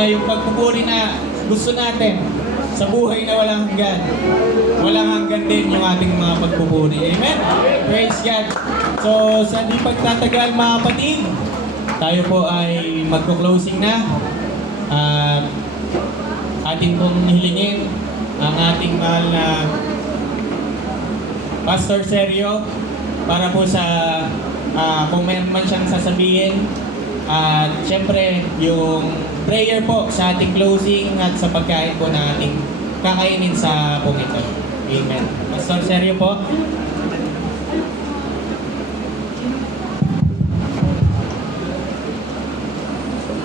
na yung pagpupuri na gusto natin sa buhay na walang hanggan. Walang hanggan din yung ating mga pagpupuri. Amen? Praise God. So, sa di pagtatagal mga kapatid, tayo po ay magko-closing na. At ating pong hilingin ang ating mahal na Pastor Sergio para po sa kung meron man siyang sasabihin. At syempre, yung prayer po sa ating closing at sa pagkain po na ating kakainin sa pong ito. Amen. Pastor Sergio po.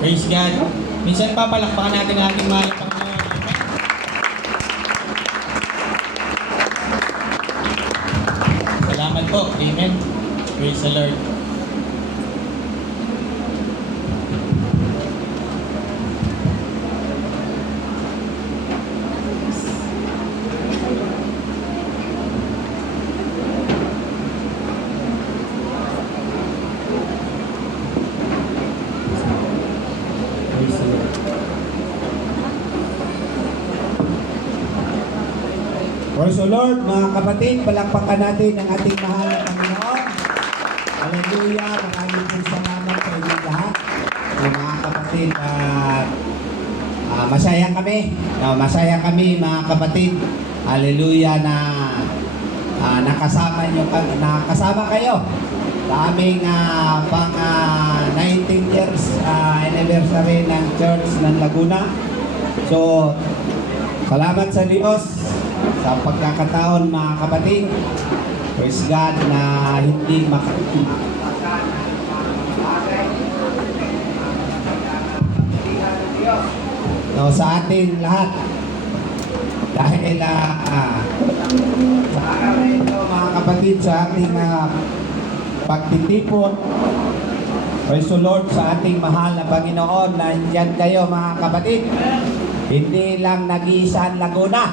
Praise God. Minsan papalakpakan natin ang ating mahal na Panginoon. Amen. Salamat po. Amen. Praise the Lord. Praise the Lord, mga kapatid, palakpakan natin ang ating mahal na Panginoon. Hallelujah, maraming pong salamat sa inyong lahat. Mga kapatid, masaya kami. Masaya kami, mga kapatid. Hallelujah, na nakasama kayo sa aming pang 19 years anniversary ng Church ng Laguna. So, salamat sa Diyos sa pagkakataon, mga kapatid. Praise God na hindi sa ating lahat. Dahil sa araw na ito, mga kapatid, sa ating pagtitipon, praise the Lord, sa ating mahal na Panginoon, nandyan kayo, mga kapatid. Hindi lang nag-iisa ang Laguna.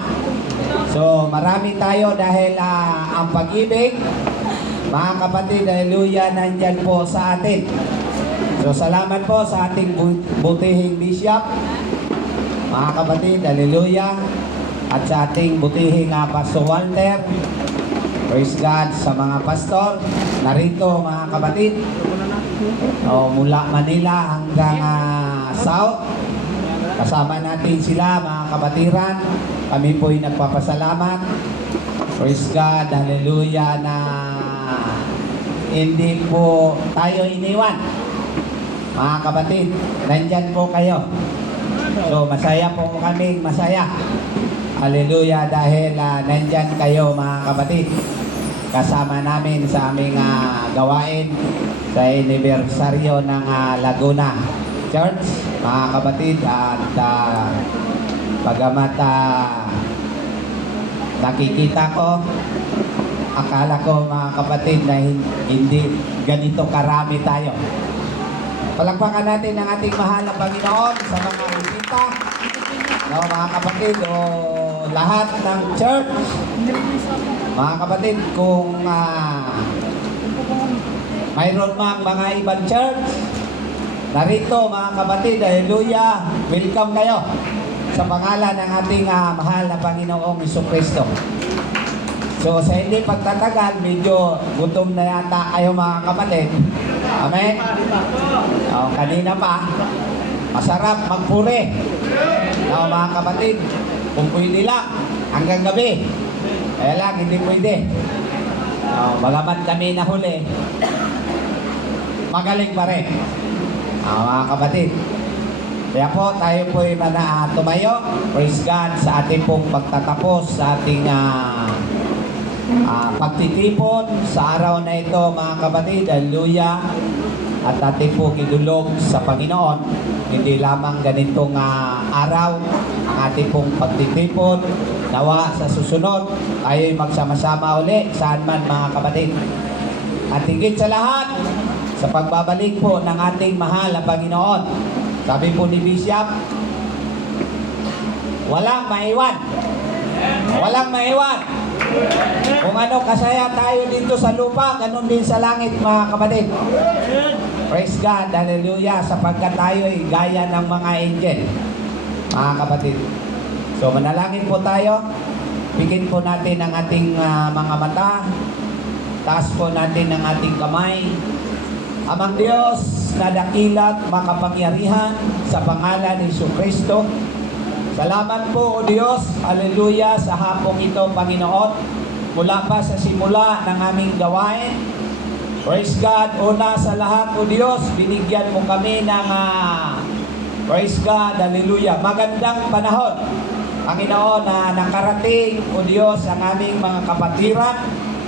So, marami tayo dahil ang pag-ibig, mga kapatid, hallelujah, nandyan po sa atin. So, salamat po sa ating butihing bishop, mga kapatid, hallelujah, at sa ating butihing Pastor Walter. Praise God sa mga pastor narito, mga kapatid, mula Manila hanggang South. Kasama natin sila, mga kapatiran. Kami po'y nagpapasalamat. Praise God, hallelujah, na hindi po tayo iniwan. Mga kapatid, nandyan po kayo. So, masaya po kami, masaya. Hallelujah, dahil nandyan kayo, mga kapatid. Kasama namin sa aming gawain sa anibersaryo ng Laguna Church, mga kapatid. At bagamat nakikita ko, akala ko, mga kapatid, na hindi ganito karami tayo. Palakpakan natin ang ating mahal na Panginoon sa mga bisita, mga kapatid, lahat ng church. Mga kapatid, kung mayroon mang mga ibang church narito, mga kapatid, hallelujah, welcome kayo sa pangalan ng ating mahal na Panginoong Jesucristo. So, sa hindi pagtatagal, medyo gutom na yata kayo, mga kapatid. Amen? Kanina pa, masarap magpuri. Mga kapatid, kung pwede lang, hanggang gabi. Kaya lang, hindi pwede. Bagamat kami nahuli, magaling pa rin. Mga kapatid, kaya po tayo po ay tumayo. Praise God sa ating pong pagtatapos sa ating pagtitipon sa araw na ito, mga kapatid. Hallelujah. At ating po kidulog sa Panginoon. Hindi lamang ganitong araw ang ating pong pagtitipon. Nawa sa susunod tayo ay magsama-sama uli saan man, mga kapatid. At higit sa lahat, sa pagbabalik po ng ating mahal na Panginoon, sabi po ni Bishop, walang maiwan. Walang maiwan. Kung ano kasaya tayo dito sa lupa, ganun din sa langit, mga kapatid. Praise God, hallelujah, sapagkat tayo ay gaya ng mga angel. mga kapatid. So manalangin po tayo. Bigyan po natin ang ating mga mata. Taas po natin ang ating kamay. Amang Diyos na dakilat makapangyarihan sa pangalan ni Jesucristo. Salamat po o Diyos, haleluya, sa hapong ito, Panginoon. Mula pa sa simula ng aming gawain. Praise God, una sa lahat o Diyos, binigyan mo kami ng praise God, haleluya, magandang panahon. Panginoon, na nakarating o Diyos ang aming mga kapatiran.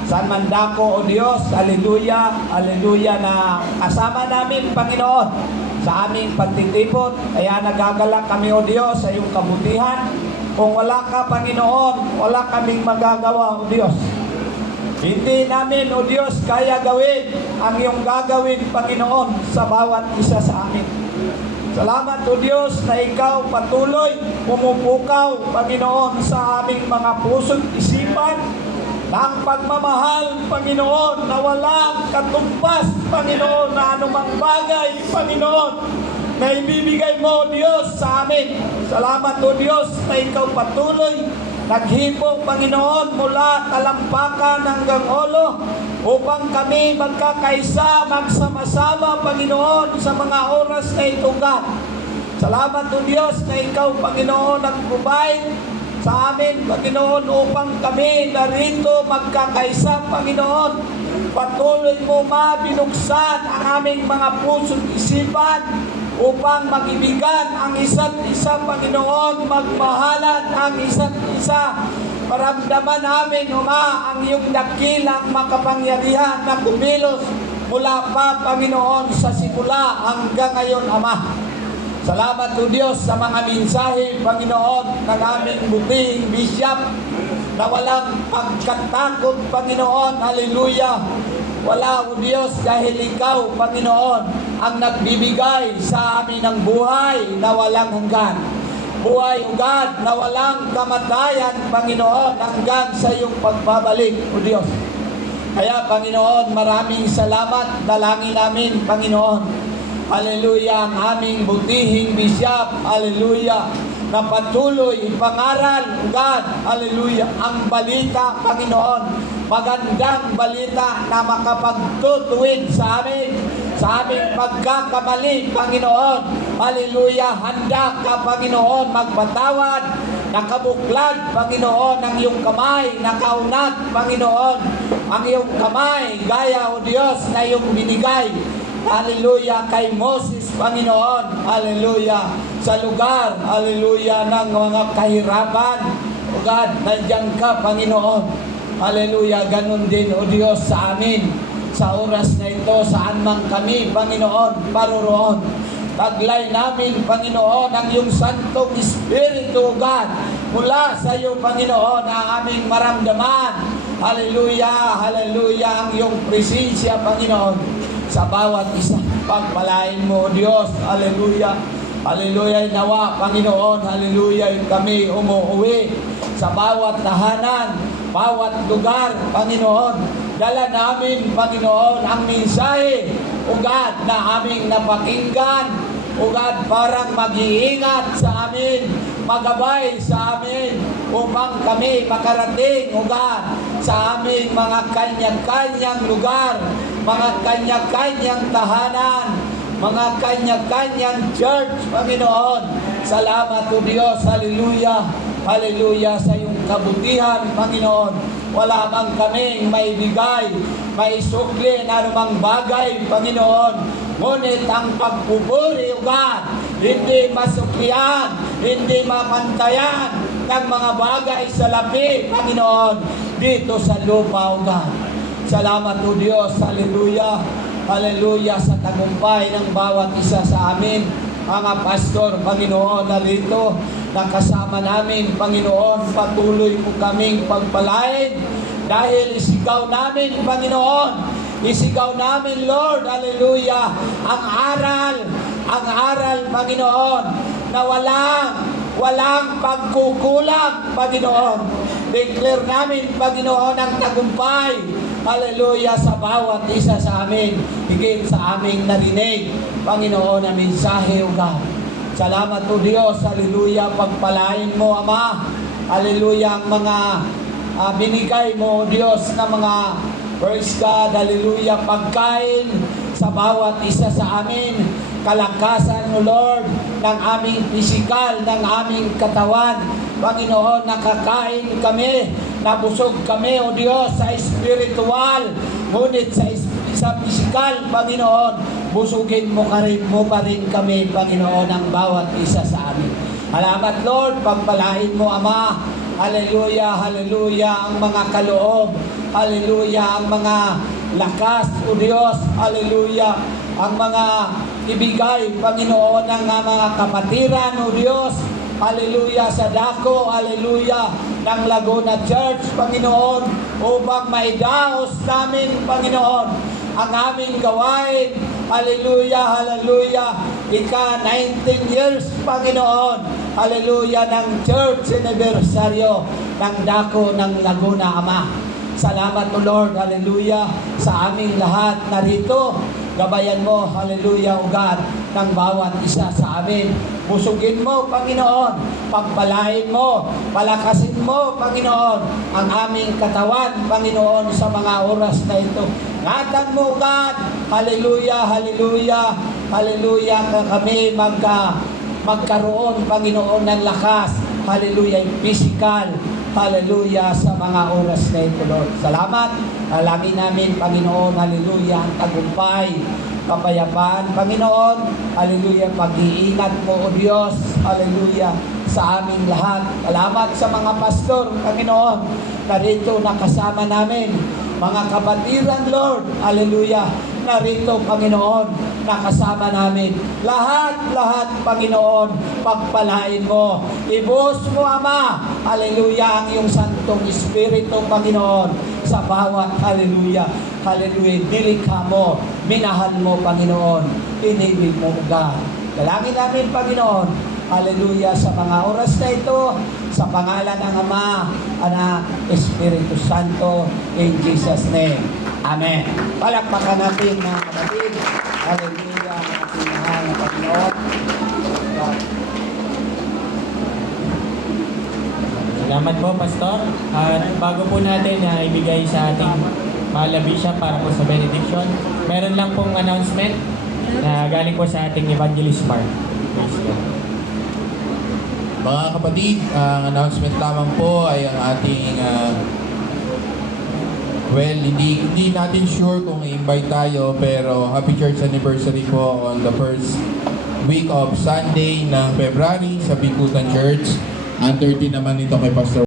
San man dako o Diyos, haleluya, haleluya, na kasama namin, Panginoon, sa aming pagtitipon. Kaya nagagalak kami o Diyos sa iyong kabutihan. Kung wala ka, Panginoon, wala kaming magagawa o Diyos. Hindi namin o Diyos kaya gawin ang iyong gagawin, Panginoon, sa bawat isa sa amin. Salamat o Diyos na ikaw patuloy pumupukaw, Panginoon, sa aming mga puso't isipan ng pagmamahal, Panginoon, na walang katumbas, Panginoon, na anumang bagay, Panginoon, na ibibigay mo, Diyos, sa amin. Salamat o Diyos na ikaw patuloy naghipong, Panginoon, mula talampakan hanggang ulo upang kami magkakaisa, magsama-sama, Panginoon, sa mga oras na ito, God. Salamat o Diyos na ikaw, Panginoon, nag-provide sa amin, Panginoon, upang kami narito magkakaisa, Panginoon. Patuloy mo binuksan ang aming mga puso't isipan upang mag-ibigan ang isa't isa, Panginoon, magmahalan ang isa't isa. Maramdaman namin, ang iyong dakilang makapangyarihan na kumilos mula pa, Panginoon, sa simula hanggang ngayon, Ama. Salamat o Diyos sa mga mensahe, Panginoon, ng aming butihing bishop na walang pagkatakot, Panginoon, haleluya. Wala o Diyos dahil ikaw, Panginoon, ang nagbibigay sa amin ng buhay na walang hanggan. Buhay o God na walang kamatayan, Panginoon, hanggang sa iyong pagbabalik o Diyos. Kaya, Panginoon, maraming salamat. Dalangin namin, Panginoon, haleluya, ang aming butihing bishop, haleluya, na patuloy ipangaral, God, haleluya, ang balita, Panginoon, magandang balita na makapagtutuwid sa amin, sa aming pagkakamali, Panginoon, haleluya, handa ka, Panginoon, magpatawad, nakabuklad, Panginoon, ang iyong kamay, nakaunat, Panginoon, ang iyong kamay, gaya o Diyos na iyong binigay, haleluya, kay Moses, Panginoon, haleluya, sa lugar, haleluya, ng mga kahirapan. O God, nandiyan ka, Panginoon. Haleluya, ganun din, o Diyos, sa amin. Sa oras na ito, saan man kami, Panginoon, paroroon. Taglay namin, Panginoon, ang iyong Santong Espiritu, O God, mula sa iyo, Panginoon, ang aming maramdaman. Haleluya, haleluya, ang iyong presensya, Panginoon, sa bawat isa. Pagpalain mo, Diyos, haleluya. Haleluya, nawa, Panginoon, haleluya, kami umuwi sa bawat tahanan, bawat lugar, Panginoon. Dala namin, Panginoon, ang mensahe, O God, na aming napakinggan, O God, parang mag-iingat sa amin, magabay sa amin, upang kami makarating, O God, sa aming mga kanya-kanyang lugar, mga kanya-kanyang tahanan, mga kanya-kanyang church, Panginoon. Salamat o Diyos, haleluya, haleluya, sa iyong kabutihan, Panginoon. Wala mang kaming maibigay, maisukli na anumang bagay, Panginoon. Ngunit ang pagpupuri, O God, hindi masuklian, hindi mapantayan ng mga bagay sa lapi, Panginoon, dito sa lupa, O God. Salamat o Diyos, haleluya, haleluya, sa tagumpay ng bawat isa sa amin. Mga pastor, Panginoon, narito, nakasama namin, Panginoon, patuloy mo kaming pagpalain dahil isigaw namin, Panginoon, isigaw namin, Lord, haleluya, ang aral, Panginoon, na walang pagkukulang, Panginoon. Declare namin, Panginoon, ang tagumpay, haleluya, sa bawat isa sa amin, higit sa aming narinig, Panginoon, na mensahe, O God. Salamat o Diyos, hallelujah, pagpalain mo, Ama. Hallelujah, ang mga binigay mo, o Diyos, na mga, praise God, hallelujah, pagkain sa bawat isa sa amin. Kalakasan, O Lord, ng aming pisikal, ng aming katawan. Panginoon, nakakain kami, nabusog kami, O Diyos, sa spiritual, ngunit sa pisikal, Panginoon, busugin mo pa rin kami, Panginoon, ang bawat isa sa amin. Salamat, Lord, pagpalain mo, Ama. Hallelujah, hallelujah, ang mga kaloob. Hallelujah, ang mga lakas, O Diyos. Hallelujah, ang mga ibigay, Panginoon, ng mga kapatiran, O Diyos. Hallelujah, sa dako, hallelujah, ng Laguna Church, Panginoon, upang maidaos namin, Panginoon, ang aming gawain. Hallelujah, hallelujah. Ika-19 years, Panginoon. Hallelujah, ng church anniversaryo ng dako ng Laguna, Ama. Salamat, O Lord, hallelujah, sa aming lahat narito. Gabayan mo, hallelujah, O God, ng bawat isa sa amin. Busugin mo, Panginoon. Pagpalain mo, palakasin mo, Panginoon, ang aming katawan, Panginoon, sa mga oras na ito. Ngatan mo, God, hallelujah, hallelujah, hallelujah, kami magkaroon, Panginoon, ng lakas, hallelujah, physical, hallelujah, sa mga oras na ito, Lord. Salamat, alangin namin, Panginoon, hallelujah, ang tagumpay, kapayapaan, Panginoon, hallelujah, pag-iingat mo, O Diyos, hallelujah, sa aming lahat. Salamat sa mga pastor, Panginoon, narito nakasama namin, mga kapatiran, Lord, hallelujah, narito, Panginoon, nakasama namin. Lahat, Panginoon, pagpalain mo. Ibus mo, Ama, hallelujah, ang iyong Santong Espiritu, Panginoon, sa bawat, hallelujah, hallelujah, dilikha mo, minahal mo, Panginoon, inibig mo, God. Dalangin namin, Panginoon, hallelujah, sa mga oras na ito, sa pangalan ng Ama, Anak, Espiritu Santo, in Jesus' name. Amen. Palakpakan natin, mga kapatid. Hallelujah, ang ating mahal na Panginoon. Salamat po, Pastor. At bago po natin ibigay sa ating mahal na bishop para po sa benediction, meron lang pong announcement na galing po sa ating Evangelist Mark. Praise God. Mga kapatid, ang announcement lamang po ay ang ating hindi natin sure kung i-invite tayo, pero happy church anniversary po on the first week of Sunday ng February sa Bikutan Church. Ang 30 naman ito kay Pastor